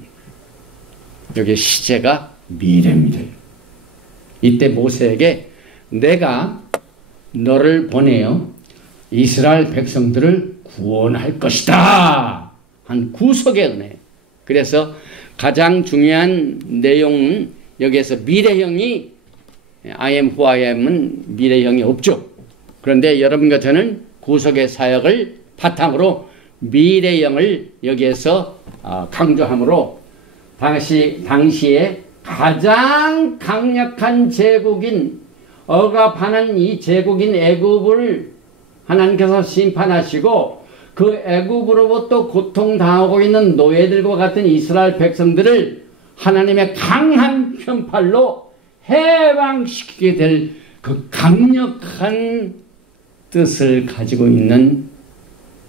여기 시제가 미래입니다. 이때 모세에게 내가 너를 보내어 이스라엘 백성들을 구원할 것이다. 한 구속의 은혜. 그래서 가장 중요한 내용은 여기에서 미래형이 I am who I am은 미래형이 없죠. 그런데 여러분과 저는 구속의 사역을 바탕으로 미래형을 여기에서 강조함으로 당시에 가장 강력한 제국인 억압하는 이 제국인 애굽을 하나님께서 심판하시고 그 애굽으로부터 고통당하고 있는 노예들과 같은 이스라엘 백성들을 하나님의 강한 편팔로 해방시키게 될 그 강력한 뜻을 가지고 있는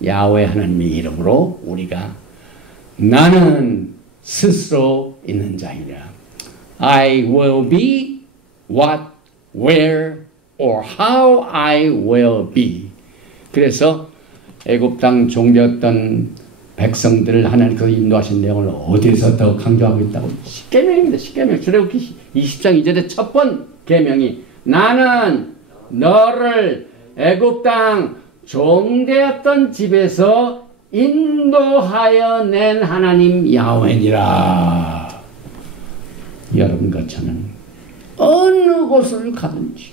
야훼 하나님의 이름으로 우리가 나는 스스로 있는 자이라. I will be what, where, or how I will be. 그래서 애굽 땅 종되었던 백성들을 하나님께서 인도하신 내용을 어디서 더 강조하고 있다고? 십계명입니다. 십계명. 출애굽기 20장 2절의 첫 번 계명이 나는 너를 애굽 땅 종되었던 집에서 인도하여 낸 하나님 야훼니라. 여러분과 저는 어느 곳을 가든지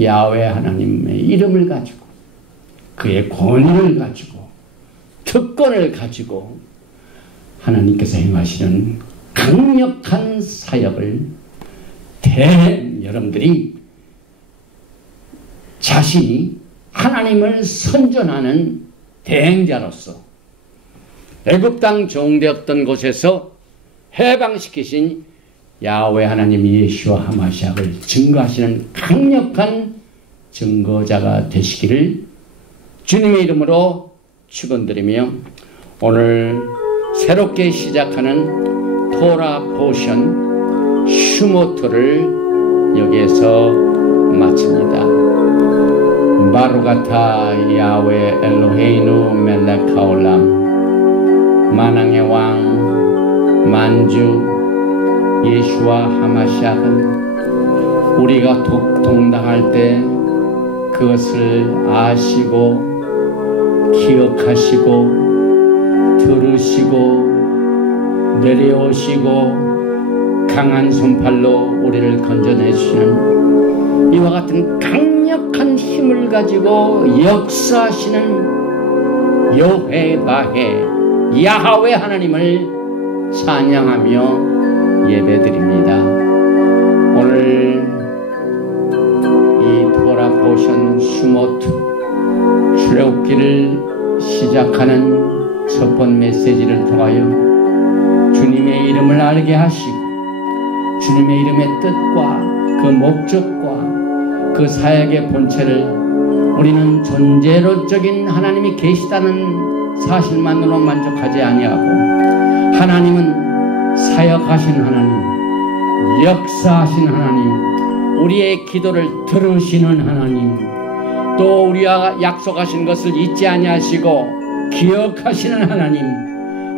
야훼 하나님의 이름을 가지고 그의 권위를 가지고 특권을 가지고 하나님께서 행하시는 강력한 사역을 여러분들이 자신이 하나님을 선전하는 대행자로서 애굽 땅 종되었던 곳에서 해방시키신 야훼 하나님 예수와 하마시아를 증거하시는 강력한 증거자가 되시기를 주님의 이름으로 축원드리며 오늘 새롭게 시작하는 토라 포션 슈모트를 여기에서 마칩니다. 바루가타 야훼 엘로헤이누 멜렉 하올람 만왕의 왕 만주 예수와 하마시아는 우리가 동당할 때 그것을 아시고 기억하시고 들으시고 내려오시고 강한 손팔로 우리를 건져내시는 이와 같은 강력한 힘을 가지고 역사하시는 여훼바해 야훼 하나님을 찬양하며 예배드립니다. 오늘 이 토라 포션 슈모트 출애굽기를 시작하는 첫 번 메시지를 통하여 주님의 이름을 알게 하시고 주님의 이름의 뜻과 그 목적과 그 사역의 본체를 우리는 존재론적인 하나님이 계시다는 사실만으로 만족하지 아니하고 하나님은 사역하신 하나님, 역사하신 하나님, 우리의 기도를 들으시는 하나님, 또 우리와 약속하신 것을 잊지 아니하시고 기억하시는 하나님,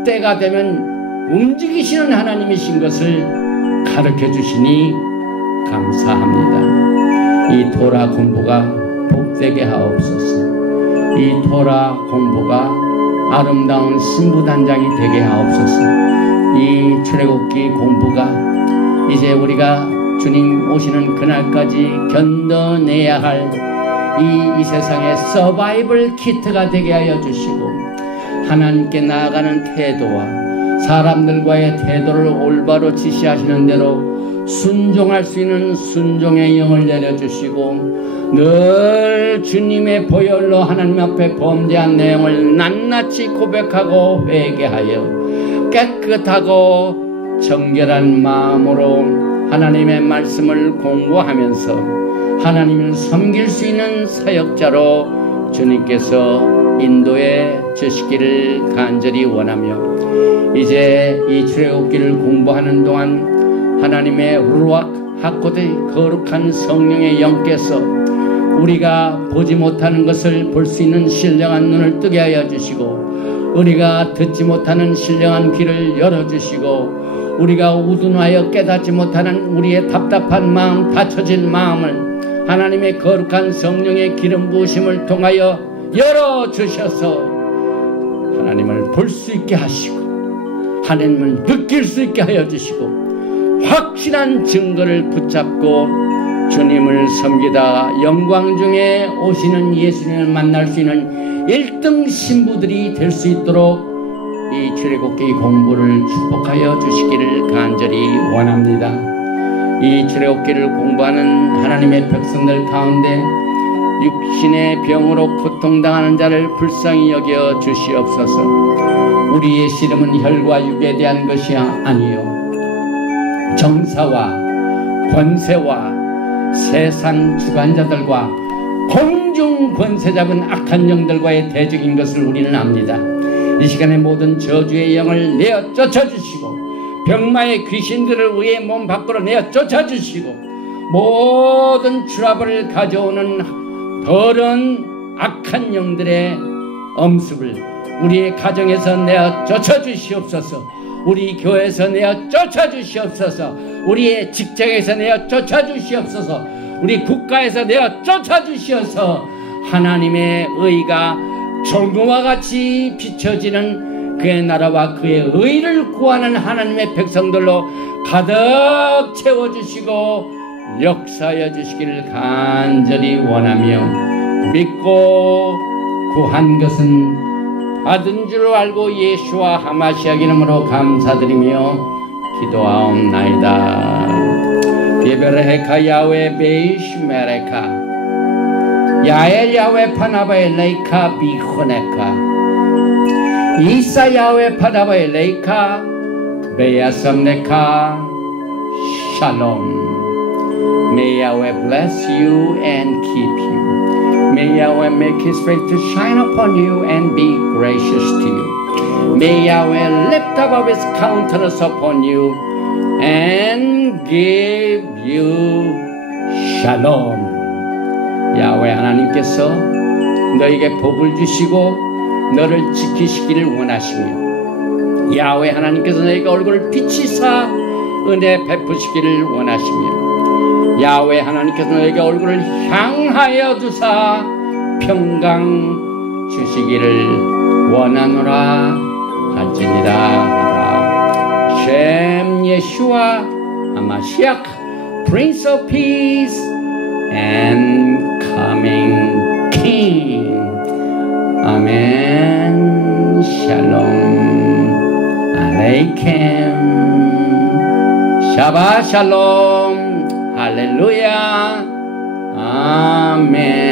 때가 되면 움직이시는 하나님이신 것을 가르쳐 주시니 감사합니다. 이 토라 공부가 복되게 하옵소서. 이 토라 공부가 아름다운 신부단장이 되게 하옵소서. 이 출애굽기 공부가 이제 우리가 주님 오시는 그날까지 견뎌내야 할 이 세상의 서바이벌 키트가 되게 하여 주시고, 하나님께 나아가는 태도와 사람들과의 태도를 올바로 지시하시는 대로 순종할 수 있는 순종의 영을 내려주시고, 늘 주님의 보혈로 하나님 앞에 범죄한 내용을 낱낱이 고백하고 회개하여 깨끗하고 정결한 마음으로 하나님의 말씀을 공부하면서 하나님을 섬길 수 있는 사역자로 주님께서 인도해 주시기를 간절히 원하며, 이제 이 출애굽기를 공부하는 동안 하나님의 루악 하코드 거룩한 성령의 영께서 우리가 보지 못하는 것을 볼 수 있는 신령한 눈을 뜨게 하여 주시고, 우리가 듣지 못하는 신령한 귀를 열어주시고, 우리가 우둔하여 깨닫지 못하는 우리의 답답한 마음, 닫혀진 마음을 하나님의 거룩한 성령의 기름 부으심을 통하여 열어주셔서 하나님을 볼 수 있게 하시고, 하나님을 느낄 수 있게 하여 주시고, 확실한 증거를 붙잡고 주님을 섬기다 영광 중에 오시는 예수님을 만날 수 있는 1등 신부들이 될 수 있도록 이 출애굽기 공부를 축복하여 주시기를 간절히 원합니다. 이 출애굽기를 공부하는 하나님의 백성들 가운데 육신의 병으로 고통당하는 자를 불쌍히 여겨 주시옵소서. 우리의 씨름은 혈과 육에 대한 것이 아니요, 정사와 권세와 세상 주관자들과 공중 권세 잡은 악한 영들과의 대적인 것을 우리는 압니다. 이 시간에 모든 저주의 영을 내어 쫓아주시고, 병마의 귀신들을 우리의 몸 밖으로 내어 쫓아주시고, 모든 트러블을 가져오는 더러운 악한 영들의 엄습을 우리의 가정에서 내어 쫓아주시옵소서. 우리 교회에서 내어 쫓아주시옵소서. 우리의 직장에서 내어 쫓아주시옵소서. 우리 국가에서 내어 쫓아주시어서 하나님의 의가 정금과 같이 비춰지는 그의 나라와 그의 의를 구하는 하나님의 백성들로 가득 채워주시고 역사하여 주시기를 간절히 원하며, 믿고 구한 것은 받은 줄 알고 예수와 하마시아 이름으로 감사드리며 기도하옵나이다. 예베레헤카 야외 베이시메레카 야엘 야외 파나바의 레이카 비호네카 이사 야외 파나바의 레이카 베야섬네카 샬롬. May Yahweh bless you and keep you. May Yahweh make His face to shine upon you and be gracious to you. May Yahweh lift up His countenance upon you and give you shalom. 야훼 하나님께서 너에게 복을 주시고 너를 지키시기를 원하시며, 야훼 하나님께서 너에게 얼굴을 비치사 은혜 베푸시기를 원하시며, 야훼 하나님께서 너에게 얼굴을 향하여 두사 평강 주시기를 원하노라 할지니라. 젬 예슈아 하마시ach, Prince of Peace and coming King. 아멘. 샬롬 알레이켐. 샤바 샬롬. 할렐루야. 아멘.